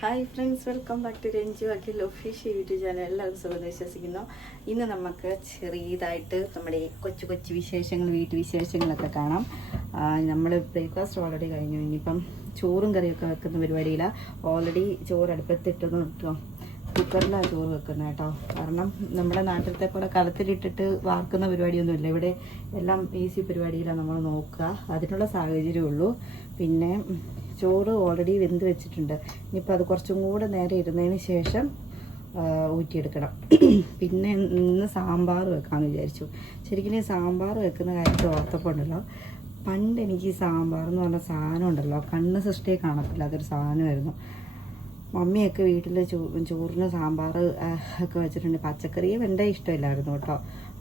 Hi friends, welcome back to Ranju Akhil official YouTube channel. എല്ലാവർക്കും സുഖം വിശ്വസിക്കുന്നു. ഇന്ന് നമുക്ക് ചെറിയതായിട്ട് നമ്മുടെ കൊച്ചു കൊച്ചു വിശേഷങ്ങൾ, വീട്ടുവിശേഷങ്ങളൊക്കെ കാണാം. നമ്മൾ ബ്രേക്ക്ഫാസ്റ്റ് ഓൾറെഡി കഴിഞ്ഞു. ഇനിയിപ്പം ചോറും കറിയൊക്കെ വെക്കുന്ന പരിപാടിയിലാണ്. ഓൾറെഡി ചോറ് അടുപ്പത്തിട്ടെന്ന് കിട്ടുമോ, കുക്കറിലാണ് ചോറ് വെക്കുന്നത് കേട്ടോ. കാരണം നമ്മുടെ നാട്ടിലത്തെ പോലെ കലത്തിലിട്ടിട്ട് വാർക്കുന്ന പരിപാടിയൊന്നുമില്ല. ഇവിടെ എല്ലാം ഈസി പരിപാടിയിലാണ് നമ്മൾ നോക്കുക. അതിനുള്ള സാഹചര്യമുള്ളൂ. പിന്നെ ചോറ് ഓൾറെഡി വെന്ത് വെച്ചിട്ടുണ്ട്. ഇനിയിപ്പോൾ അത് കുറച്ചും കൂടെ നേരെ ഇരുന്നതിന് ശേഷം ഊറ്റിയെടുക്കണം. പിന്നെ ഇന്ന് സാമ്പാർ വെക്കാമെന്ന് വിചാരിച്ചു. ശരിക്കും ഈ സാമ്പാർ വെക്കുന്ന കാര്യത്തിൽ ഓർത്തപ്പോൾ ഉണ്ടല്ലോ, പണ്ട് എനിക്ക് ഈ സാമ്പാർ എന്ന് പറഞ്ഞ സാധനം ഉണ്ടല്ലോ, കണ്ണ് സൃഷ്ടിയെ കാണത്തില്ല, അതൊരു സാധനമായിരുന്നു. മമ്മിയൊക്കെ വീട്ടിൽ ചോറിന് സാമ്പാർ ഒക്കെ വെച്ചിട്ടുണ്ട്. പച്ചക്കറിയെ വെണ്ട ഇഷ്ടമില്ലായിരുന്നു കേട്ടോ.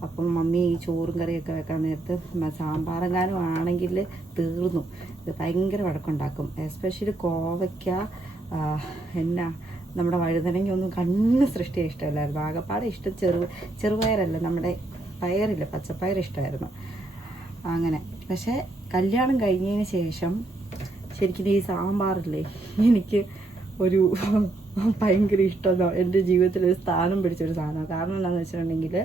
അപ്പം മമ്മി ഈ ചോറും കറിയൊക്കെ വെക്കാൻ നേരത്ത് സാമ്പാറെങ്ങാനും ആണെങ്കിൽ തീർന്നു. ഇത് ഭയങ്കര വഴക്കുണ്ടാക്കും. എസ്പെഷ്യലി കോവയ്ക്ക, നമ്മുടെ വഴുതനങ്ങയൊന്നും കണ്ണ് സൃഷ്ടിയെ ഇഷ്ടമില്ലായിരുന്നു. ആകപ്പാടെ ഇഷ്ടം ചെറുപയറല്ല, നമ്മുടെ പയറില്ല, പച്ചപ്പയർ ഇഷ്ടമായിരുന്നു. അങ്ങനെ പക്ഷേ കല്യാണം കഴിഞ്ഞതിന് ശേഷം ശരിക്കും ഈ സാമ്പാറില്ലേ എനിക്ക് ഒരു ഭയങ്കര ഇഷ്ടമോ, എൻ്റെ ജീവിതത്തിൽ ഒരു സ്ഥാനം പിടിച്ചൊരു സാധനമാണ്. കാരണം എന്താണെന്ന് വെച്ചിട്ടുണ്ടെങ്കിൽ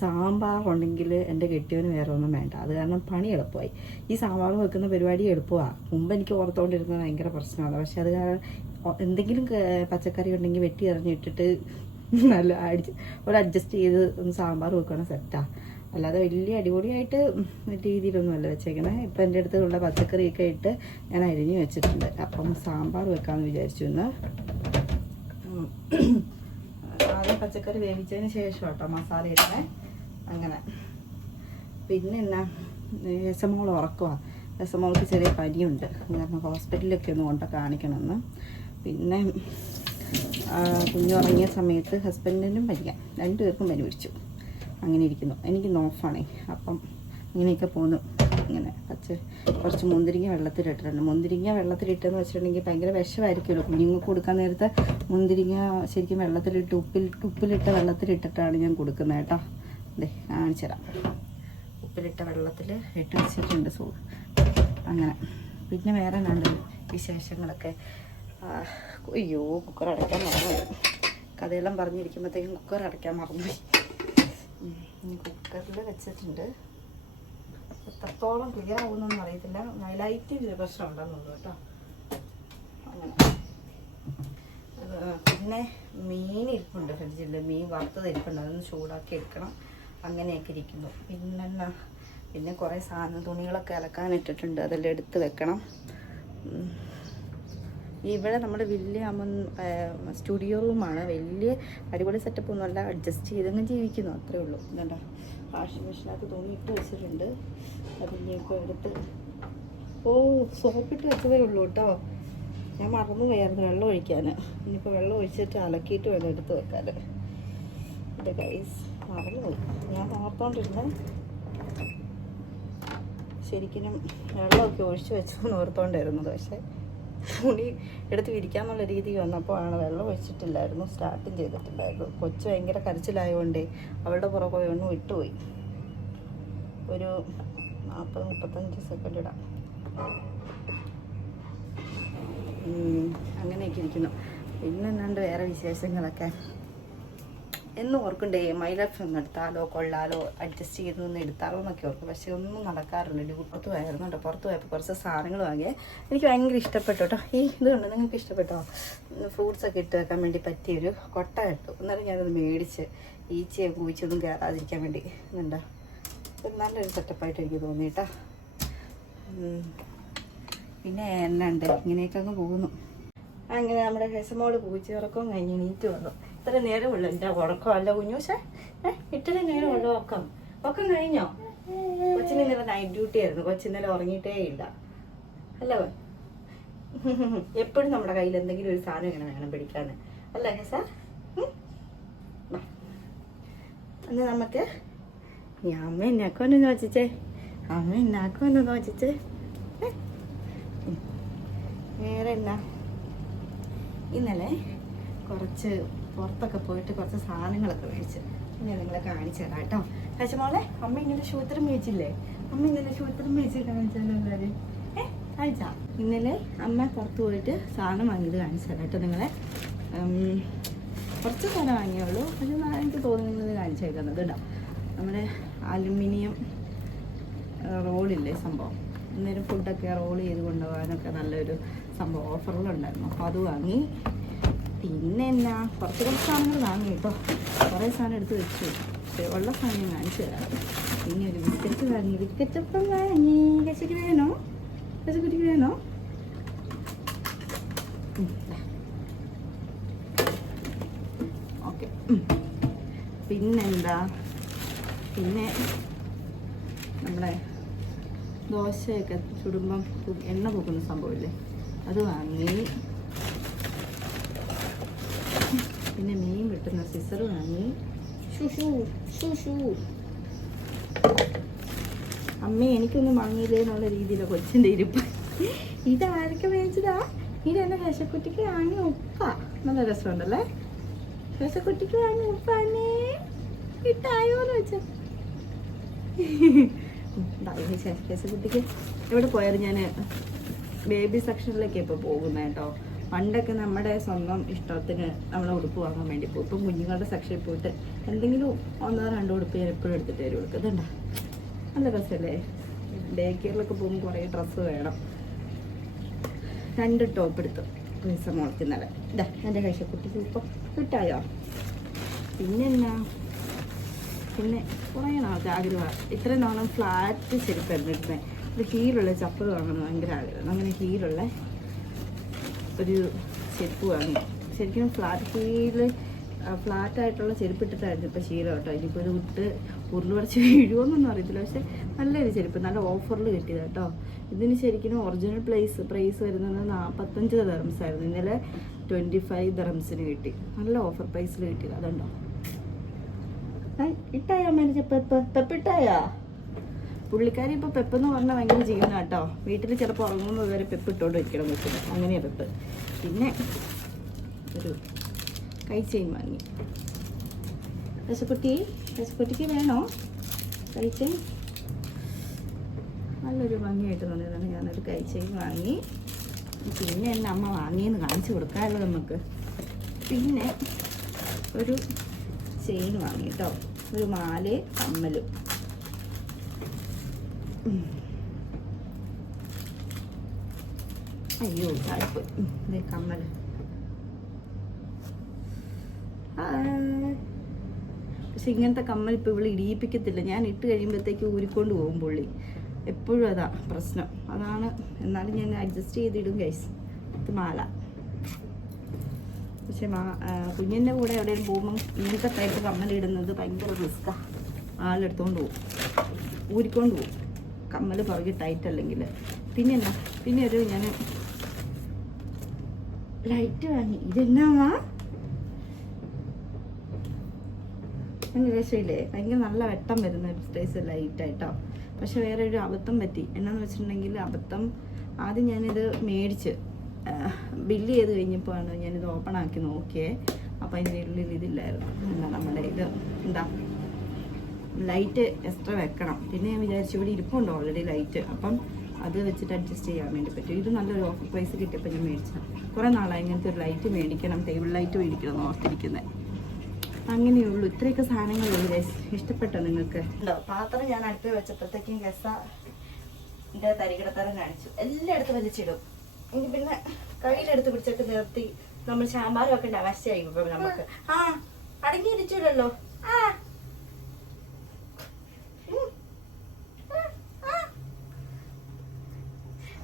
സാമ്പാർ ഉണ്ടെങ്കിൽ എൻ്റെ കെട്ടിയവന് വേറെ ഒന്നും വേണ്ട. അത് കാരണം പണി എളുപ്പമായി. ഈ സാമ്പാർ വെക്കുന്ന പരിപാടി എളുപ്പമാണ്. മുമ്പ് എനിക്ക് ഓർത്തുകൊണ്ടിരുന്നത് ഭയങ്കര പ്രശ്നമാണ്. പക്ഷെ അത് കാരണം എന്തെങ്കിലും പച്ചക്കറി ഉണ്ടെങ്കിൽ വെട്ടി എറിഞ്ഞിട്ടിട്ട് നല്ല അഡ്ജസ്റ്റ് ചെയ്ത് ഒന്ന് സാമ്പാർ വെക്കുകയാണെങ്കിൽ സെറ്റാണ്. അല്ലാതെ വലിയ അടിപൊളിയായിട്ട് രീതിയിലൊന്നും അല്ല വെച്ചേക്കണേ. ഇപ്പം എൻ്റെ അടുത്തുള്ള പച്ചക്കറിയൊക്കെ ഇട്ട് ഞാൻ അരിഞ്ഞ് വെച്ചിട്ടുണ്ട്. അപ്പം സാമ്പാർ വെക്കാമെന്ന് വിചാരിച്ചു. ഇന്ന് ആദ്യം പച്ചക്കറി വേവിച്ചതിന് ശേഷം കേട്ടോ മസാല ഇടണേ. അങ്ങനെ പിന്നെ എന്നാ രസമോൾ ഉറക്കമാണ്. രസമോൾക്ക് ചെറിയ പനിയുണ്ട്. കാരണം ഹോസ്പിറ്റലിലൊക്കെ ഒന്ന് കൊണ്ട് കാണിക്കണമെന്ന്. പിന്നെ കുഞ്ഞുറങ്ങിയ സമയത്ത് ഹസ്ബൻഡിനും പനിക്കാം, രണ്ടുപേർക്കും പനി പിടിച്ചു. അങ്ങനെ ഇരിക്കുന്നു. എനിക്ക് നോഫാണേ. അപ്പം ഇങ്ങനെയൊക്കെ പോന്നു. ഇങ്ങനെ കുറച്ച് മുന്തിരിങ്ങ വെള്ളത്തിലിട്ടിട്ടുണ്ട്. മുന്തിരിങ്ങ വെള്ളത്തിലിട്ടെന്ന് വെച്ചിട്ടുണ്ടെങ്കിൽ ഭയങ്കര വിഷമായിരിക്കുമല്ലോ കുഞ്ഞുങ്ങൾക്ക് കൊടുക്കാൻ നേരത്തെ. മുന്തിരിങ്ങ ശരിക്കും വെള്ളത്തിലിട്ട് ഉപ്പിലിട്ട വെള്ളത്തിലിട്ടിട്ടാണ് ഞാൻ കൊടുക്കുന്നത് കേട്ടോ. അതെ, കാണിച്ചു തരാം. ഉപ്പിലിട്ട വെള്ളത്തിൽ ഇട്ട് വെച്ചിട്ടുണ്ട്. അങ്ങനെ പിന്നെ വേറെ രണ്ട് വിശേഷങ്ങളൊക്കെ. അയ്യോ, കുക്കർ അടയ്ക്കാൻ മറന്നുപോയി. കഥയെല്ലാം പറഞ്ഞിരിക്കുമ്പോഴത്തേക്കും കുക്കർ അടയ്ക്കാൻ മറന്നുപോയി. കുക്കറിൽ വെച്ചിട്ടുണ്ട്. എത്രത്തോളം ക്ലിയർ ആവുന്നൊന്നും അറിയത്തില്ല. ലൈറ്റിൻ്റെ പ്രശ്നം ഉണ്ടെന്നുള്ളൂ കേട്ടോ. അങ്ങനെ പിന്നെ മീൻ ഇരിപ്പുണ്ട് ഫ്രിഡ്ജിൽ. മീൻ വറുത്തത് ഇരിപ്പുണ്ട്. അതൊന്ന് ചൂടാക്കി എടുക്കണം. അങ്ങനെയൊക്കെ ഇരിക്കുന്നു. പിന്നെ കുറേ സാധനം തുണികളൊക്കെ അലക്കാനിട്ടിട്ടുണ്ട്. അതെല്ലാം എടുത്ത് വെക്കണം. ഇവിടെ നമ്മുടെ വലിയ സ്റ്റുഡിയോ റൂമാണ്. വലിയ അടിപൊളി സെറ്റപ്പ് ഒന്നുമല്ല. അഡ്ജസ്റ്റ് ചെയ്തങ്ങ് ജീവിക്കുന്നു, അത്രേ ഉള്ളൂ. എന്താ വാഷിംഗ് മെഷീനകത്ത് തുണി ഇട്ട് വെച്ചിട്ടുണ്ട്. അതിൻ്റെയൊക്കെ എടുത്ത് സോപ്പിട്ട് വെച്ചതേ ഉള്ളൂ കേട്ടോ. ഞാൻ മറന്നു പോയായിരുന്നു വെള്ളം ഒഴിക്കാൻ. ഇനിയിപ്പോൾ വെള്ളം ഒഴിച്ചിട്ട് അലക്കിയിട്ട് വേണം എടുത്ത് വെക്കാൻ. ഇത് ഗൈസ് മറന്നുപോയി. ഞാൻ ഓർത്തോണ്ടിരുന്ന ശരിക്കും വെള്ളമൊക്കെ ഒഴിച്ച് വെച്ചെന്ന് ഓർത്തോണ്ടായിരുന്നത്. പക്ഷേ തുണി എടുത്ത് വിരിക്കാന്നുള്ള രീതി വന്നപ്പോൾ ആണ് വെള്ളം ഒഴിച്ചിട്ടില്ലായിരുന്നു, സ്റ്റാർട്ടും ചെയ്തിട്ടില്ലായിരുന്നു. കൊച്ച് ഭയങ്കര കരച്ചിലായതുകൊണ്ടേ അവളുടെ പുറകെ ഒന്നും ഇട്ടുപോയി. ഒരു 40-35 സെക്കൻഡ് ഇടാം. അങ്ങനെയൊക്കെ ഇരിക്കുന്നു. പിന്നെ എന്നാണ്ട് വേറെ വിശേഷങ്ങളൊക്കെ എന്നും ഓർക്കുണ്ടേ, മൈ ലൈഫ് ഒന്ന് എടുത്താലോ കൊള്ളാലോ, അഡ്ജസ്റ്റ് ചെയ്തൊന്ന് എടുത്താലോ എന്നൊക്കെ ഓർക്കും. പക്ഷെ ഒന്നും നടക്കാറില്ല. പുറത്ത് പോയായിരുന്നു കേട്ടോ. പുറത്ത് പോയപ്പോൾ കുറച്ച് സാധനങ്ങൾ വാങ്ങിയേ. എനിക്ക് ഭയങ്കര ഇഷ്ടപ്പെട്ടു കേട്ടോ. ഈ ഇതുണ്ട്, നിങ്ങൾക്ക് ഇഷ്ടപ്പെട്ടോ? ഫ്രൂട്ട്സൊക്കെ ഇട്ട് വെക്കാൻ വേണ്ടി പറ്റിയൊരു കൊട്ട കിട്ടും. എന്നാലും ഞാനത് മേടിച്ച് ഈച്ചയും പൂച്ചയൊന്നും കയറാതിരിക്കാൻ വേണ്ടി. എന്നുണ്ടോ, നല്ലൊരു സെറ്റപ്പായിട്ട് എനിക്ക് തോന്നി കേട്ടോ. പിന്നെ എന്നാണ്ട് ഇങ്ങനെയൊക്കെ അങ്ങ് പോകുന്നു. അങ്ങനെ നമ്മുടെ രസമോള് പൂച്ച ഉറക്കവും കഴിഞ്ഞ് എണീറ്റ് വന്നു. ഇത്ര നേരമുള്ളൂ എൻ്റെ ഉറക്കം അല്ല കുഞ്ഞൂശേ? ഇത്ര നേരമുള്ളൂ ഉറക്കം കഴിഞ്ഞോ? കൊച്ചിന് ഇന്നലെ നൈറ്റ് ഡ്യൂട്ടി ആയിരുന്നു. കൊച്ചിന്നലെ ഉറങ്ങിയിട്ടേ ഇല്ല അല്ലേ? എപ്പോഴും നമ്മുടെ കയ്യിൽ എന്തെങ്കിലും ഒരു സാധനം ഇങ്ങനെ വേണം പിടിക്കാൻ, അല്ലേ സാർ? അന്ന് നമുക്ക് അമ്മ എന്നാക്കൊന്ന് നോച്ചിച്ചേ, അമ്മ എന്നാക്കൊന്ന് നോച്ചിച്ചേ. വേറെ എന്നാ, ഇന്നലെ കുറച്ച് പുറത്തൊക്കെ പോയിട്ട് കുറച്ച് സാധനങ്ങളൊക്കെ മേടിച്ച് ഞാൻ നിങ്ങളെ കാണിച്ചു തരാം കേട്ടോ. പക്ഷേ മോളെ, അമ്മ ഇങ്ങനെ ഷൂത്തരം മേടിച്ചില്ലേ? അമ്മ ഇന്നലെ ഷൂത്തരം മേടിച്ച് കാണിച്ചല്ലോ എല്ലാവരും. കാണിച്ചാ ഇന്നലെ അമ്മ പുറത്ത് പോയിട്ട് സാധനം വാങ്ങിയത് കാണിച്ചു തരാം കേട്ടോ നിങ്ങളെ. കുറച്ച് സാധനം വാങ്ങിയുള്ളൂ, പക്ഷെ എനിക്ക് തോന്നുന്നത് കാണിച്ചേക്കുന്നത് കേട്ടോ. നമ്മുടെ അലുമിനിയം റോളില്ലേ സംഭവം, അന്നേരം ഫുഡൊക്കെ റോൾ ചെയ്ത് കൊണ്ടുപോകാനൊക്കെ നല്ലൊരു സംഭവം ഓഫറിലുണ്ടായിരുന്നു. അപ്പോൾ അത് വാങ്ങി. പിന്നെ എന്നാ കുറച്ച് സാധനങ്ങൾ വാങ്ങി കേട്ടോ. കുറേ സാധനം എടുത്ത് വെച്ചു, ഉള്ള സാധനം ഞാൻ കാണിച്ചു തരാം. പിന്നെ ഒരു ബിസ്ക്കറ്റ് വാങ്ങി, ബിസ്ക്കറ്റപ്പം വാങ്ങി. കശുക്ക് വേണോ? കശുക്കുട്ടിക്ക് വേണോ? ഓക്കെ. പിന്നെന്താ, പിന്നെ നമ്മുടെ ദോശയൊക്കെ ചുടുമ്പം എണ്ണ പൂക്കുന്ന സംഭവമില്ലേ, അത് വാങ്ങി. പിന്നെ മീൻ വെട്ടുന്ന സിസർ വാങ്ങി. അമ്മ എനിക്കൊന്നും വാങ്ങിയില്ലേ എന്നുള്ള രീതിയിലെ കൊച്ചിൻ്റെ ഇരിപ്പ്. ഇതാരൊക്കെ മേടിച്ചതാ? ഇതെന്നെ രസക്കുട്ടിക്ക് വാങ്ങി ഉപ്പ. നല്ല രസമുണ്ടല്ലേ, രസക്കുട്ടിക്ക് വാങ്ങി ഉപ്പാനേ. ഇട്ടായോന്ന് വെച്ച രസക്കുട്ടിക്ക് എവിടെ പോയാലും ഞാൻ ബേബി സെക്ഷനിലേക്ക് ഇപ്പോൾ പോകുന്നത് കേട്ടോ. പണ്ടൊക്കെ നമ്മുടെ സ്വന്തം ഇഷ്ടത്തിന് നമ്മളെ ഉടുപ്പ് വാങ്ങാൻ വേണ്ടി പോകും. ഇപ്പം കുഞ്ഞുങ്ങളുടെ സെക്ഷനിൽ പോയിട്ട് എന്തെങ്കിലും 1-2 ഉടുപ്പ് ഞാൻ എപ്പോഴും എടുത്തിട്ട് വരും. കൊടുക്കുന്നുണ്ട, നല്ല രസമല്ലേ. ഡേ കെയറിലൊക്കെ പോകുമ്പോൾ കുറേ ഡ്രസ്സ് വേണം. 2 ടോപ്പ് എടുത്തു പൈസ മുളയ്ക്കുന്നല്ലേ. ഇതാ എൻ്റെ കൈശക്കുട്ടിക്ക് ഇപ്പം കിട്ടായോ? പിന്നെന്നാ, പിന്നെ കുറേ നാളത്തെ ആഗ്രഹമാണ്. ഇത്രയും നാളും ഫ്ലാറ്റ് ചെരുപ്പായിരുന്നു ഇടുന്നത്. ഒരു ഹീലുള്ള ചപ്പൽ വാങ്ങുന്നത് ഭയങ്കര ആഗ്രഹം. അങ്ങനെ ഹീലുള്ള ഒരു ചെരുപ്പ് വാങ്ങി. ശരിക്കും ഫ്ലാറ്റായിട്ടുള്ള ചെരുപ്പിട്ടിട്ടായിരുന്നു ഇപ്പോൾ ശീലം കേട്ടോ. ഇനിയിപ്പോൾ ഇത് വിട്ട് ഉരുളുപടച്ച് വീഴുമോന്നൊന്നും അറിയത്തില്ല. പക്ഷെ നല്ലൊരു ചെരുപ്പ്, നല്ല ഓഫറിൽ കിട്ടിയത് കേട്ടോ. ഇതിന് ശരിക്കും ഒറിജിനൽ പ്രൈസ് വരുന്നത് 45 ദിർഹംസ് ആയിരുന്നു. ഇന്നലെ 25 ദിർഹംസിന് കിട്ടി. നല്ല ഓഫർ പ്രൈസിൽ കിട്ടിയത്. അതുണ്ടോ? ഇട്ടായോ മേടിച്ച പെപ്പിട്ടായോ? പുള്ളിക്കാരി ഇപ്പോൾ പെപ്പെന്ന് പറഞ്ഞാൽ ഭയങ്കര ചെയ്യുന്ന കേട്ടോ. വീട്ടിൽ ചിലപ്പോൾ ഉറങ്ങുന്നത് വരെ പെപ്പ് ഇട്ടോണ്ട് വയ്ക്കണം വെച്ചിട്ട്, അങ്ങനെയാണ് പെപ്പ്. പിന്നെ ഒരു കൈ ചെയിൻ വാങ്ങി. രസക്കുട്ടിക്ക് വേണോ കൈ ചെയിൻ? നല്ലൊരു ഭംഗിയായിട്ട് തോന്നിയതാണ്. ഞാനൊരു കൈ ചെയിൻ വാങ്ങി. പിന്നെ എന്നെ അമ്മ വാങ്ങിയെന്ന് കാണിച്ചു കൊടുക്കാമല്ലോ നമുക്ക്. പിന്നെ ഒരു ചെയിൻ വാങ്ങി കേട്ടോ, ഒരു മാലയും കമ്മലും. അയ്യോ ചായപ്പ് കമ്മൽ. പക്ഷെ ഇങ്ങനത്തെ കമ്മൽ ഇപ്പോൾ ഇവിടെ ഇടിയിപ്പിക്കത്തില്ല. ഞാൻ ഇട്ട് കഴിയുമ്പോഴത്തേക്ക് ഊരിക്കൊണ്ട് പോകും പുള്ളി. എപ്പോഴും അതാ പ്രശ്നം. അതാണ്. എന്നാലും ഞാൻ അഡ്ജസ്റ്റ് ചെയ്തിടും ഗൈസ്. ഇത് മാല. പക്ഷെ കുഞ്ഞിൻ്റെ കൂടെ എവിടെയും പോകുമ്പം ഇങ്ങനത്തെ ടൈപ്പ് കമ്മലിടുന്നത് ഭയങ്കര റിസ്ക്കാണ്. ആളെടുത്തോണ്ട് പോകും, ഊരിക്കൊണ്ട് പോകും. കമ്മൽ പുറകെ ടൈറ്റ് അല്ലെങ്കിൽ. പിന്നെ എന്നാ, പിന്നെ ഒരു ഞാൻ ലൈറ്റ് വാങ്ങി. ഇതെന്നാ നല്ല രസമില്ലേ? ഭയങ്കര നല്ല വെട്ടം വരുന്ന ഒരു സ്പേസ് ലൈറ്റായിട്ടോ. പക്ഷെ വേറെ ഒരു അബദ്ധം പറ്റി. എന്നാന്ന് വെച്ചിട്ടുണ്ടെങ്കിൽ ആദ്യം ഞാനിത് മേടിച്ച് ബില്ല് ചെയ്ത് കഴിഞ്ഞപ്പോൾ ആണ് ഞാനിത് ഓപ്പൺ ആക്കി നോക്കിയേ. അപ്പോൾ അതിൻ്റെ ഉള്ളിൽ ഇതില്ലായിരുന്നു. എന്താ നമ്മുടെ ഇത് എന്താ ലൈറ്റ് എക്സ്ട്രാ വെക്കണം. പിന്നെ ഞാൻ വിചാരിച്ചു ഇവിടെ ഇരിപ്പുണ്ടോ ഓൾറെഡി ലൈറ്റ്, അപ്പം അത് വെച്ചിട്ട് അഡ്ജസ്റ്റ് ചെയ്യാൻ വേണ്ടി പറ്റും. ഇത് നല്ലൊരു ഓഫർ പ്രൈസ് കിട്ടിയപ്പോൾ ഞാൻ മേടിച്ചത്. കുറേ നാളായി ഇങ്ങനത്തെ ഒരു ലൈറ്റ് മേടിക്കണം, ടേബിൾ ലൈറ്റ് മേടിക്കണം എന്ന് ഓർത്തിരിക്കുന്നത്. അങ്ങനെയുള്ളൂ. ഇത്രയൊക്കെ സാധനങ്ങളുള്ളൂ. ഇഷ്ടപ്പെട്ടോ നിങ്ങൾക്ക്? ഉണ്ടോ? പാത്രം ഞാൻ അടുത്ത് വെച്ചപ്പോഴത്തേക്കും എൻ്റെ തരികിടത്തരം കാണിച്ചു. എല്ലായിടത്തും വലിച്ചിടും. എനിക്ക് പിന്നെ കയ്യിലെടുത്ത് പിടിച്ചിട്ട് നിർത്തി നമ്മൾ സാമ്പാറും ഒക്കെ അവസ്ഥയായി നമുക്ക്. അടങ്ങിയിരിച്ചില്ലല്ലോ.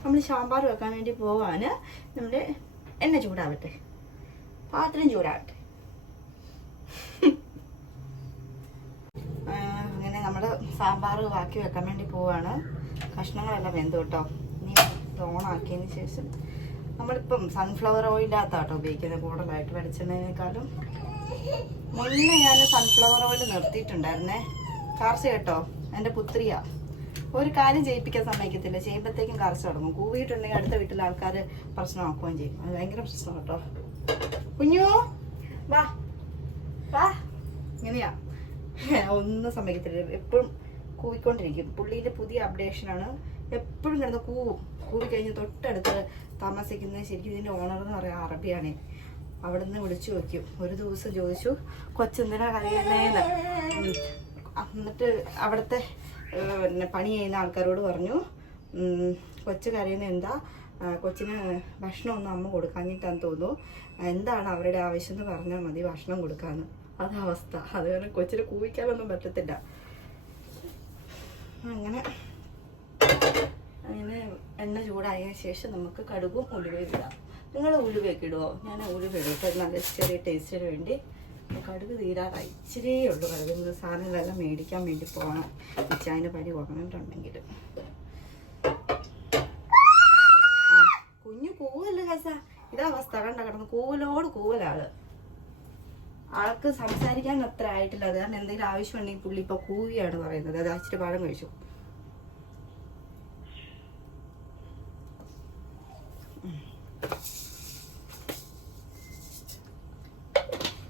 നമ്മൾ സാമ്പാർ വെക്കാൻ വേണ്ടി പോവാന് നമ്മുടെ എണ്ണ ചൂടാവട്ടെ, പാത്രം ചൂടാവട്ടെ. അങ്ങനെ നമ്മൾ സാമ്പാർ ബാക്കി വെക്കാൻ വേണ്ടി പോവാണ്. കഷ്ണങ്ങളെല്ലാം വെന്തു കേട്ടോ. ഇനി ഇത് ഓണാക്കിയതിന് ശേഷം നമ്മളിപ്പം സൺഫ്ലവർ ഓയിലാത്താട്ടോ ഉപയോഗിക്കുന്നത് കൂടുതലായിട്ട്. വെളിച്ചെണ്ണേക്കാളും മുന്നേ ഞാൻ സൺഫ്ലവർ ഓയിൽ നിർത്തിയിട്ടുണ്ടായിരുന്നേ. കാർച്ച കേട്ടോ, എൻ്റെ പുത്രിയാ. ഒരു കാര്യം ചെയ്യിപ്പിക്കാൻ സമ്മതിക്കത്തില്ല. ചെയ്യുമ്പോഴത്തേക്കും കറച്ച് തുടങ്ങും. കൂവിയിട്ടുണ്ടെങ്കിൽ അടുത്ത വീട്ടിലെ ആൾക്കാർ പ്രശ്നമാക്കുകയും ചെയ്യും. അത് ഭയങ്കര പ്രശ്നം കേട്ടോ. കുഞ്ഞു വാ വാ. ഇങ്ങനെയാ, ഒന്നും സമ്മതിക്കത്തില്ല. എപ്പോഴും കൂവിക്കൊണ്ടിരിക്കും. പുള്ളിയുടെ പുതിയ അപ്ഡേഷനാണ്. എപ്പോഴും കിടന്ന് കൂവും കൂവി കഴിഞ്ഞ് തൊട്ടടുത്ത് താമസിക്കുന്നത് ശരിക്കും ഇതിൻ്റെ ഓണർ എന്ന് പറയാൻ അറബിയാണ്. അവിടെ നിന്ന് വിളിച്ചു നോക്കും. ഒരു ദിവസം ചോദിച്ചു കൊച്ചെന്തിനാ കരയുന്നേന്ന്. എന്നിട്ട് അവിടുത്തെ പിന്നെ പണി ചെയ്യുന്ന ആൾക്കാരോട് പറഞ്ഞു കൊച്ചു കരയുന്നത് എന്താ, കൊച്ചിന് ഭക്ഷണമൊന്നും അമ്മ കൊടുക്കാഞ്ഞിട്ടാന്ന് തോന്നുന്നു, എന്താണ് അവരുടെ ആവശ്യം എന്ന് പറഞ്ഞാൽ മതി ഭക്ഷണം കൊടുക്കാമെന്ന്. അതവസ്ഥ. അത് കാരണം കൊച്ചിന് കൂവിക്കാനൊന്നും പറ്റത്തില്ല. അങ്ങനെ എണ്ണ ചൂടായതിനു ശേഷം നമുക്ക് കടുകും ഉലുവയും ഇടാം. നിങ്ങൾ ഉലുവയൊക്കെ ഇടുമോ? ഞാൻ ഉലുവ ഇടും. നല്ല ചെറിയ ടേസ്റ്റിന് വേണ്ടി. കടുക് തീരാറായി, ഇച്ചിരിയേ ഉള്ളൂ കടുക്. സാധനങ്ങളെല്ലാം മേടിക്കാൻ വേണ്ടി പോകണം. ഇച്ചായൻ്റെ പനി കുറഞ്ഞിട്ടുണ്ടെങ്കിൽ. കുഞ്ഞു കൂവല്ലേ കസ, ഇതാ അവസ്ഥ. കണ്ട കിടന്ന് കൂവലോട് കൂവലാണ്. ആൾക്ക് സംസാരിക്കാൻ അത്ര ആയിട്ടില്ല. അത് കാരണം എന്തെങ്കിലും ആവശ്യമുണ്ടെങ്കിൽ പുള്ളി ഇപ്പൊ കൂവിയാണ് പറയുന്നത്. അത് ഇച്ചിരി പഴം കഴിച്ചു.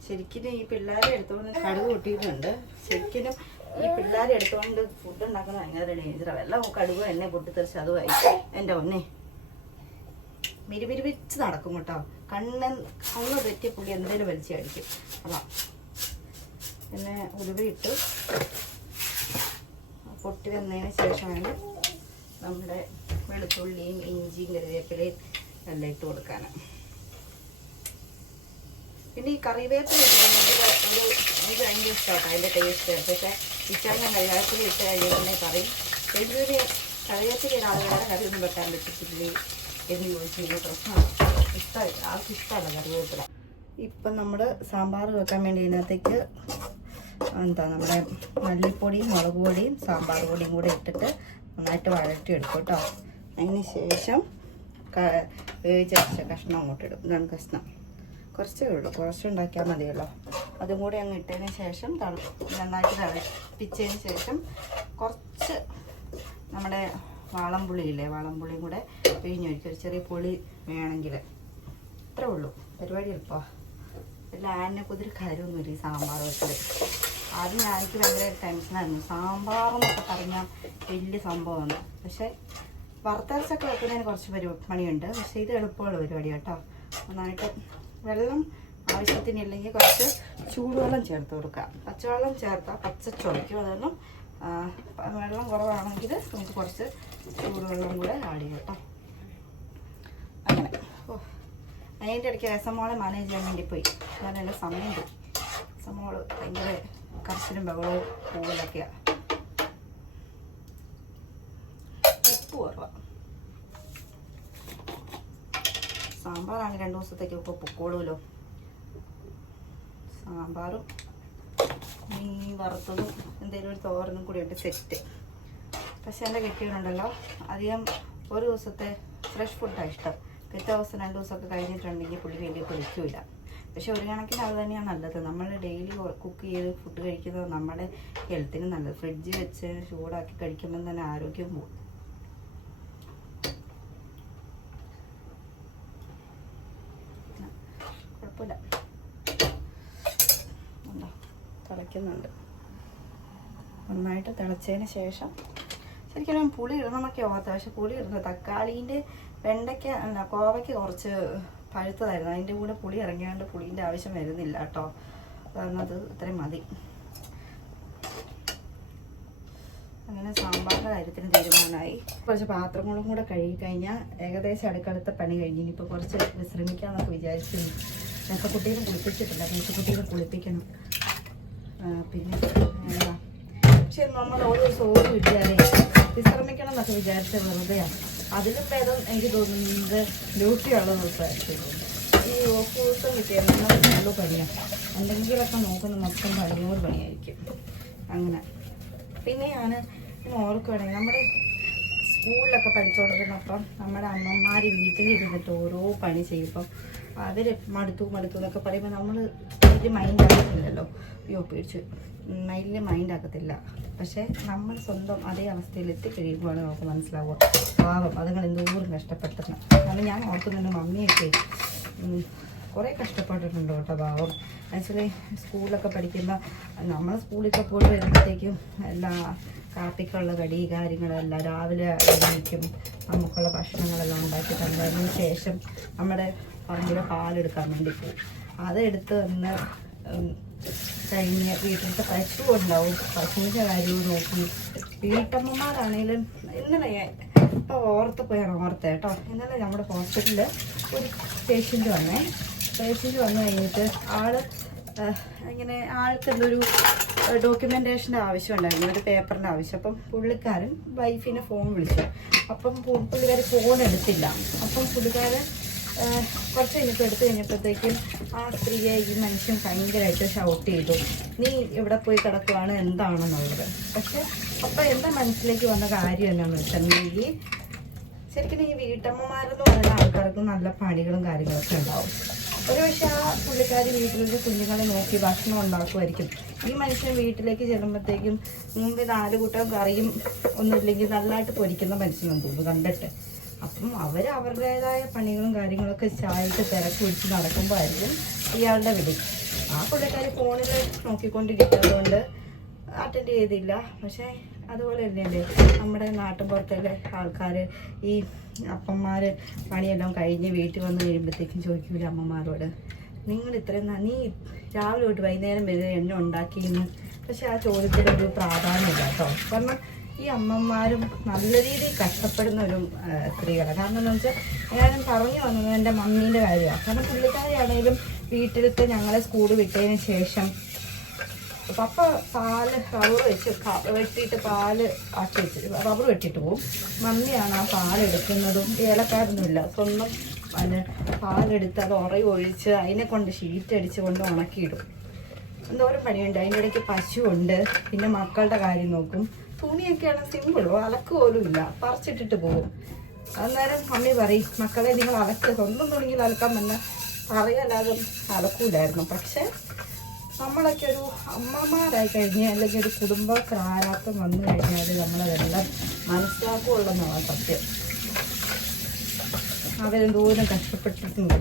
ശരിക്കും ഈ പിള്ളേരെ എടുത്തുകൊണ്ട് കടുക് പൊട്ടിയിട്ടുണ്ട്. ശരിക്കും ഈ പിള്ളേരെ എടുത്തുകൊണ്ട് ഫുഡ് ഉണ്ടാക്കുന്നത് ഭയങ്കര ഡേഞ്ചറാണ്. എല്ലാം കടുക് എന്നെ പൊട്ടിത്തെറിച്ച് അതുമായി എൻ്റെ ഒന്നേ മിരിമിരിച്ച് നടക്കും കേട്ടോ. കണ്ണ് തെറ്റിയ പുള്ളി എന്തെങ്കിലും വലിച്ചടിക്കും. അതാ പിന്നെ ഉലുവയിട്ട് പൊട്ടി വന്നതിന് ശേഷമാണ് നമ്മുടെ വെളുത്തുള്ളിയും ഇഞ്ചിയും കറിവേപ്പിലയും എല്ലാം ഇട്ട് കൊടുക്കാൻ. പിന്നെ ഈ കറിവേപ്പില എനിക്ക് ഭയങ്കര ഇഷ്ടമാണ് അതിൻ്റെ ടേസ്റ്റ്. പക്ഷേ ഇച്ചാൽ ഞാൻ കറിവേപ്പില ഇട്ട് കഴിയുന്നേ പറയും എരിവിന് കറിവേപ്പില ആളുകളുടെ കറിയൊന്നും വെക്കാൻ പറ്റത്തില്ലേ എന്ന് ചോദിച്ചു. പ്രശ്നമാണ്. ഇഷ്ടമില്ല, ആൾക്ക് ഇഷ്ടമല്ല കറിവേപ്പില. ഇപ്പം നമ്മൾ സാമ്പാർ വെക്കാൻ വേണ്ടി ഇതിനകത്തേക്ക് നമ്മുടെ മല്ലിപ്പൊടിയും മുളക് പൊടിയും സാമ്പാർ പൊടിയും കൂടെ ഇട്ടിട്ട് നന്നായിട്ട് വഴറ്റി എടുക്കും കേട്ടോ. അതിന് ശേഷം വേവിച്ച കഷ്ണം അങ്ങോട്ട് ഇടും. ഇതാണ് കഷ്ണം. കുറച്ചേ ഉള്ളൂ, കുറച്ചുണ്ടാക്കിയാൽ മതിയല്ലോ. അതും കൂടി അങ്ങ് ഇട്ടതിന് ശേഷം നന്നായിട്ട് തിളപ്പിച്ചതിന് ശേഷം കുറച്ച് നമ്മുടെ വാളംപുളിയില്ലേ, വാളംപുളിയും കൂടെ പിഴിഞ്ഞൊഴിക്കും. ഒരു ചെറിയ പുളി വേണമെങ്കിൽ. ഇത്രേ ഉള്ളൂ. പരിപാടി എളുപ്പമാണ്. എല്ലാം ആനെ കുതിരി കാര്യമൊന്നുമില്ല ഈ സാമ്പാർ വെച്ചത്. ആദ്യം എനിക്ക് ഭയങ്കര ടെൻഷനായിരുന്നു. സാമ്പാറെന്നൊക്കെ പറഞ്ഞാൽ വലിയ സംഭവമാണ്. പക്ഷേ വറുത്തരച്ചൊക്കെ വെക്കുന്നതിന് കുറച്ച് പണിയുണ്ട്. പക്ഷേ ഇത് എളുപ്പമുള്ള പരിപാടി കേട്ടോ. നന്നായിട്ട് വെള്ളം ആവശ്യത്തിനില്ലെങ്കിൽ കുറച്ച് ചൂടുവെള്ളം ചേർത്ത് കൊടുക്കുക. പച്ചവെള്ളം ചേർത്താൽ പച്ച ചുവയ്ക്കും. അതെല്ലാം വെള്ളം കുറവാണെങ്കിൽ നമുക്ക് കുറച്ച് ചൂടുവെള്ളം കൂടെ ആഡ് ചെയ്യാം കേട്ടോ. അങ്ങനെ അതിൻ്റെ ഇടയ്ക്ക് രസമോളെ മാനേജ് ചെയ്യാൻ വേണ്ടി പോയി. ഞാൻ എൻ്റെ സമയം പോയി. രസമോള് ഭയങ്കര കർശനും ബഹളവും പൂവലൊക്കെയാണ്. ഉപ്പ് കുറവാണ്. സാമ്പാറാണ് 2 ദിവസത്തേക്കൊക്കെ പൊക്കോളൂല്ലോ. സാമ്പാറും മീൻ വറുത്തതും എന്തെങ്കിലും ഒരു തോരനും കൂടി ഉണ്ട് സെറ്റ്. പക്ഷെ എൻ്റെ കെട്ടിയവരുണ്ടല്ലോ അധികം ഒരു ദിവസത്തെ ഫ്രഷ് ഫുഡാണ് ഇഷ്ടം. പിറ്റേ ദിവസം 2 ദിവസമൊക്കെ കഴിഞ്ഞിട്ടുണ്ടെങ്കിൽ പുള്ളി വലിയ പിടിക്കില്ല. പക്ഷെ ഒരു കണക്കിന് അത് തന്നെയാണ് നല്ലത്. നമ്മൾ ഡെയിലി കുക്ക് ചെയ്ത് ഫുഡ് കഴിക്കുന്നത് നമ്മുടെ ഹെൽത്തിന് നല്ലത്. ഫ്രിഡ്ജിൽ വെച്ച് ചൂടാക്കി കഴിക്കുമ്പോൾ തന്നെ ആരോഗ്യം പോകും. കുഴപ്പമില്ല, തിളയ്ക്കുന്നുണ്ട്. നന്നായിട്ട് തിളച്ചതിന് ശേഷം ശരിക്കും പുളി ഇടണമൊക്കെ ഓർത്ത. പക്ഷെ പുളി ഇടുന്നത് തക്കാളീൻ്റെ വെണ്ടയ്ക്ക കോവയ്ക്ക് കുറച്ച് പഴുത്തതായിരുന്നു. അതിൻ്റെ കൂടെ പുളി ഇറങ്ങിയാണ്ട് പുളീൻ്റെ ആവശ്യം വരുന്നില്ല കേട്ടോ. കാരണം അത് ഇത്രയും മതി. അങ്ങനെ സാമ്പാറിൻ്റെ കാര്യത്തിന് തീരുമാനമായി. കുറച്ച് പാത്രങ്ങളും കൂടെ കഴുകി കഴിഞ്ഞാൽ ഏകദേശം അടുക്കളത്തെ പണി കഴിഞ്ഞ് ഇനിയിപ്പോൾ കുറച്ച് വിശ്രമിക്കാമെന്നൊക്കെ വിചാരിച്ചിരുന്നു. കുട്ടീനെ കുളിപ്പിച്ചിട്ടില്ല. കുട്ടീനെ കുളിപ്പിക്കണം. പിന്നെ പക്ഷെ നമ്മൾ ഓരോ ദിവസം ഓരോ കിട്ടിയാലേ വിശ്രമിക്കണം എന്നൊക്കെ വിചാരിച്ച വെറുതെയാണ്. അതിലും ഭേദം എനിക്ക് തോന്നുന്നത് ഡ്യൂട്ടിയുള്ള ദിവസമായിരിക്കും. ഈ ഓഫ് ദിവസം കിട്ടിയാൽ നല്ല പണിയാണ്. എന്തെങ്കിലുമൊക്കെ നോക്കുന്ന മൊത്തം പണിയോട് പണിയായിരിക്കും. അങ്ങനെ പിന്നെ ഞാൻ ഓർക്കുകയാണെങ്കിൽ നമ്മുടെ സ്കൂളിലൊക്കെ പഠിച്ചുകൊണ്ടിരുന്നപ്പം നമ്മുടെ അമ്മമാർ വീട്ടിലിരുന്നിട്ട് ഓരോ പണി ചെയ്യുമ്പം അവർ മടുത്തു എന്നൊക്കെ പറയുമ്പോൾ നമ്മൾ വലിയ മൈൻഡ് ആക്കുന്നില്ലല്ലോ. അയ്യോ പേടിച്ച് വലിയ മൈൻഡ് ആക്കത്തില്ല. പക്ഷേ നമ്മൾ സ്വന്തം അതേ അവസ്ഥയിൽ എത്തിക്കഴിയുമ്പോഴാണ് നമുക്ക് മനസ്സിലാവുക പാവം അതുങ്ങൾ എന്തോരം കഷ്ടപ്പെട്ടെന്ന്. കാരണം ഞാൻ ഓർക്കുന്നുണ്ട് മമ്മിയൊക്കെ കുറേ കഷ്ടപ്പെട്ടിട്ടുണ്ട് കേട്ടോ പാവം. ആക്ച്വലി സ്കൂളിലൊക്കെ പഠിക്കുമ്പോൾ നമ്മൾ സ്കൂളിലൊക്കെ പോയിട്ട് വരുമ്പോഴത്തേക്കും എല്ലാ കാപ്പിക്കുള്ള കടി കാര്യങ്ങളെല്ലാം രാവിലെ എണീക്കും, നമുക്കുള്ള ഭക്ഷണങ്ങളെല്ലാം ഉണ്ടാക്കി തന്നതിന് ശേഷം നമ്മുടെ പറമ്പിലെ പാലെടുക്കാൻ വേണ്ടി പോകും. അതെടുത്ത് വന്ന് കഴിഞ്ഞ് വീട്ടിലത്തെ പശു ഉണ്ടാവും, പശുവിൻ്റെ കാര്യവും നോക്കി. വീട്ടമ്മമാരാണെങ്കിലും ഇന്നലെ ഇപ്പോൾ ഓർത്തപ്പോയാണ് ഓർത്തത് കേട്ടോ. ഇന്നലെ നമ്മുടെ ഹോസ്പിറ്റലിൽ ഒരു പേഷ്യൻ്റ് വന്നു കഴിഞ്ഞിട്ട് ഇങ്ങനെ ആൾക്കെന്തൊരു ഡോക്യുമെൻറ്റേഷൻ്റെ ആവശ്യം ഉണ്ടായിരുന്നു, ഒരു പേപ്പറിൻ്റെ ആവശ്യം. അപ്പം പുള്ളിക്കാരൻ വൈഫിനെ ഫോൺ വിളിച്ചു. അപ്പം പുള്ളിക്കാർ ഫോൺ എടുത്തില്ല. അപ്പം പുള്ളിക്കാരൻ കുറച്ച് എടുത്തു കഴിഞ്ഞപ്പോഴത്തേക്കും ആ സ്ത്രീയെ ഈ മനുഷ്യൻ ഭയങ്കരമായിട്ട് ഷൗട്ട് ചെയ്തു, നീ ഇവിടെ പോയി കിടക്കുവാണ് എന്താണെന്നുള്ളത്. പക്ഷെ അപ്പം എൻ്റെ മനസ്സിലേക്ക് വന്ന കാര്യം എന്താണെന്ന് വെച്ചിട്ടുണ്ടെങ്കിൽ ശരിക്കും ഈ വീട്ടമ്മമാരെന്ന് പറയുന്ന ആൾക്കാർക്ക് നല്ല പണികളും കാര്യങ്ങളൊക്കെ ഉണ്ടാവും. ഒരു പക്ഷേ ആ പുള്ളിക്കാരി വീട്ടിലേക്ക് കുഞ്ഞുങ്ങളെ നോക്കി ഭക്ഷണം ഉണ്ടാക്കുമായിരിക്കും. ഈ മനുഷ്യൻ വീട്ടിലേക്ക് ചെല്ലുമ്പോഴത്തേക്കും മുമ്പ് 4 കൂട്ടം കറിയും ഒന്നുമില്ലെങ്കിൽ നല്ലതായിട്ട് പൊരിക്കുന്ന മനുഷ്യനെന്ന് തോന്നുന്നു കണ്ടിട്ട്. അപ്പം അവരുടേതായ പണികളും കാര്യങ്ങളൊക്കെ ചായയിട്ട് തിരക്ക് പിടിച്ച് നടക്കുമ്പോൾ ആയിരിക്കും ഇയാളുടെ വിളി. ആ പുള്ളിക്കാരി ഫോണിൽ നോക്കിക്കൊണ്ടിരിക്കുന്നതുകൊണ്ട് അറ്റൻഡ് ചെയ്തില്ല. പക്ഷേ അതുപോലെ തന്നെയല്ലേ നമ്മുടെ നാട്ടിൻപുറത്തിലെ ആൾക്കാർ, ഈ അപ്പന്മാർ പണിയെല്ലാം കഴിഞ്ഞ് വീട്ടിൽ വന്ന് കഴിയുമ്പോഴത്തേക്കും ചോദിക്കൂല അമ്മമാരോട്, നിങ്ങൾ ഇത്രയും നീ രാവിലെ തൊട്ട് വൈകുന്നേരം വരെ എന്നെ ഉണ്ടാക്കിയെന്ന്. പക്ഷെ ആ ചോദ്യത്തിനൊരു പ്രാധാന്യമില്ല കേട്ടോ. കാരണം ഈ അമ്മമാരും നല്ല രീതിയിൽ കഷ്ടപ്പെടുന്ന ഒരു സ്ത്രീകളാണ്. കാരണം എന്താണെന്ന് വെച്ചാൽ ഞാൻ പറഞ്ഞു വന്നത് എൻ്റെ മമ്മീൻ്റെ കാര്യമാണ്. കാരണം പുള്ളിക്കാരിയാണെങ്കിലും വീട്ടിലത്തെ ഞങ്ങളെ സ്കൂൾ വിട്ടതിന് ശേഷം പപ്പ പാല് റബ്ബർ വെട്ടിയിട്ട് പാല് ആക്കി വെച്ച് റബ്ബർ വെട്ടിയിട്ട് പോവും. മമ്മിയാണ് ആ പാലെടുക്കുന്നതും. ഏലക്കാരൊന്നുമില്ല, സ്വന്തം പാലെടുത്ത് അത് ഒഴിച്ച് അതിനെ കൊണ്ട് ഷീറ്റ് അടിച്ച് കൊണ്ട് ഉണക്കിയിടും. എന്തോരം പണിയുണ്ട്. അതിൻ്റെ ഇടയ്ക്ക് പശുവുണ്ട്, പിന്നെ മക്കളുടെ കാര്യം നോക്കും. തുണിയൊക്കെയാണ് സിമ്പിളോ, അലക്ക് പോലും ഇല്ല, പറിച്ചിട്ടിട്ട് പോകും. അന്നേരം മമ്മി പറയും, മക്കളെ നിങ്ങൾ സ്വന്തം തുണിയിൽ അലക്കാൻ വന്ന പറയല്ലാതെ അലക്കൂലായിരുന്നു. പക്ഷെ നമ്മളൊക്കെ ഒരു അമ്മമാരായി കഴിഞ്ഞാൽ അല്ലെങ്കിൽ ഒരു കുടുംബ പ്രാരാബ്ദം വന്നു കഴിഞ്ഞാൽ നമ്മളതെല്ലാം മനസ്സിലാക്കുകയുള്ളെന്നാണ് സത്യം. അവരെന്തോരം കഷ്ടപ്പെട്ടിട്ടുണ്ട്.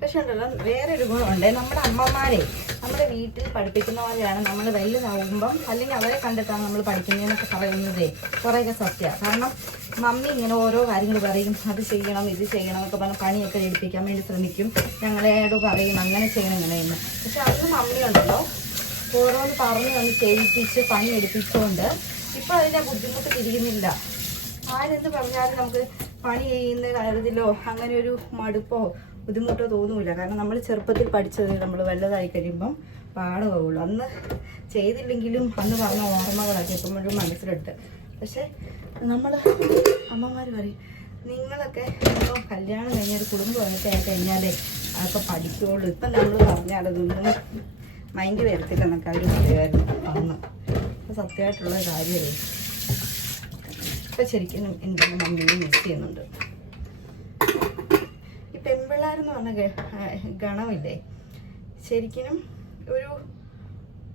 പക്ഷെ ഉണ്ടല്ലോ വേറൊരു ഗുണമുണ്ട്, നമ്മുടെ അമ്മമാരെ നമ്മുടെ വീട്ടിൽ പഠിപ്പിക്കുന്ന പോലെയാണ് നമ്മൾ വലുതാവുമ്പം, അല്ലെങ്കിൽ അവരെ കണ്ടിട്ടാണ് നമ്മൾ പഠിക്കുന്നതെന്നൊക്കെ പറയുന്നതേ കുറേയൊക്കെ സത്യമാണ്. കാരണം മമ്മി ഇങ്ങനെ ഓരോ കാര്യങ്ങൾ പറയും, അത് ചെയ്യണം ഇത് ചെയ്യണം എന്നൊക്കെ പറഞ്ഞ് പണിയൊക്കെ എടുപ്പിക്കാൻ വേണ്ടി ശ്രമിക്കും. ഞങ്ങളോട് പറയും അങ്ങനെ ചെയ്യണം ഇങ്ങനെയെന്ന്. പക്ഷെ അന്ന് മമ്മി ഉണ്ടല്ലോ ഓരോന്ന് പറഞ്ഞ് വന്ന് ചെയ്യിപ്പിച്ച് പണി എടുപ്പിച്ചുകൊണ്ട് ഇപ്പം അതിൻ്റെ ബുദ്ധിമുട്ട് തിരിയുന്നില്ല. ആരെന്ത് പറഞ്ഞാലും നമുക്ക് പണി ചെയ്യുന്ന കാര്യത്തിലോ അങ്ങനെ ഒരു മടുപ്പോ ബുദ്ധിമുട്ടോ തോന്നൂല. കാരണം നമ്മൾ ചെറുപ്പത്തിൽ പഠിച്ചത് നമ്മൾ വലുതായി കഴിയുമ്പം പാടുകയുള്ളൂ. അന്ന് ചെയ്തില്ലെങ്കിലും അന്ന് പറഞ്ഞ ഓർമ്മകളൊക്കെ എപ്പോഴും മനസ്സിലെടുത്ത്. പക്ഷെ നമ്മൾ അമ്മമാർ പറയും, നിങ്ങളൊക്കെ ഇപ്പോൾ കല്യാണം കഴിഞ്ഞൊരു കുടുംബമൊക്കെ ആയി കഴിഞ്ഞാലേ അതൊക്കെ പഠിക്കുകയുള്ളൂ. ഇപ്പം നമ്മൾ പറഞ്ഞാലതൊന്നും മൈൻഡ് വരത്തില്ലെന്നൊക്കെ അവർ പറയുമായിരുന്നു അന്ന്. അപ്പോൾ സത്യമായിട്ടുള്ള കാര്യമല്ലേ. ഇപ്പം ശരിക്കും എൻ്റെ മമ്മീനെ മിസ് ചെയ്യുന്നുണ്ട്. ഈ പെൺപിള്ളേരെന്ന് പറഞ്ഞ ഗണമില്ലേ, ശരിക്കും ഒരു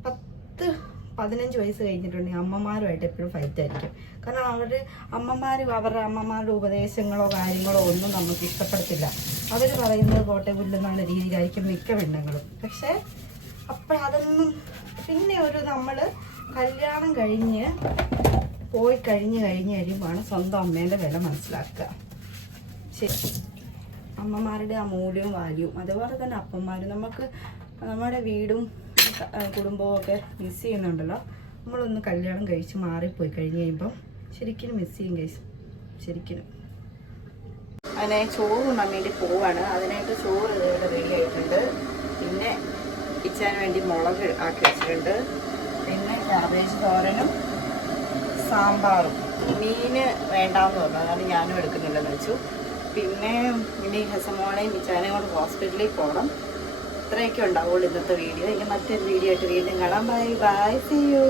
10-15 വയസ്സ് കഴിഞ്ഞിട്ടുണ്ടെങ്കിൽ അമ്മമാരുമായിട്ട് എപ്പോഴും ഫൈറ്റ് ആയിരിക്കും. കാരണം അവരുടെ അമ്മമാരുടെ ഉപദേശങ്ങളോ കാര്യങ്ങളോ ഒന്നും നമുക്ക് ഇഷ്ടപ്പെടത്തില്ല. അവർ പറയുന്നത് പോട്ടെ പുല്ലെന്നുള്ള രീതിയിലായിരിക്കും മിക്ക പെണ്ണുങ്ങളും. പക്ഷേ അതൊന്നും പിന്നെ നമ്മൾ കല്യാണം കഴിഞ്ഞ് പോയി കഴിയുമ്പോഴാണ് സ്വന്തം അമ്മേൻ്റെ വില മനസ്സിലാക്കുക. ശരി, അമ്മമാരുടെ ആ മൂല്യവും വാല്യവും. അതുപോലെ തന്നെ അപ്പന്മാർ നമുക്ക് നമ്മുടെ വീടും കുടുംബവും ഒക്കെ മിസ് ചെയ്യുന്നുണ്ടല്ലോ. നമ്മളൊന്ന് കല്യാണം കഴിച്ച് മാറിപ്പോയി കഴിഞ്ഞ് കഴിയുമ്പം ശരിക്കും മിസ് ചെയ്യും കഴിച്ച് ശരിക്കും. അങ്ങനെ ചോറ് ഉണ്ണാൻ വേണ്ടി പോവാണ്. അതിനായിട്ട് ചോറ് ഇവിടെ റെഡി ആയിട്ടുണ്ട്. പിന്നെ കിച്ചാൻ വേണ്ടി മുളക് ആക്കി വെച്ചിട്ടുണ്ട്. പിന്നെ ക്യാബേജ് തോരനും സാമ്പാറും. മീന് വേണ്ടാന്ന് പറഞ്ഞു, അതാണ് ഞാനും എടുക്കുന്നില്ലെന്ന് വെച്ചു. പിന്നെ ഇനി ഹസമോളെയും കിച്ചാനെയും കൊണ്ട് ഹോസ്പിറ്റലിൽ പോകണം. ഇത്രയൊക്കെ ഉണ്ടാവുള്ളൂ ഇന്നത്തെ വീഡിയോ. ഇനി മറ്റൊരു വീഡിയോ ആയിട്ട് വീണ്ടും കാണാം. Bye bye, see U.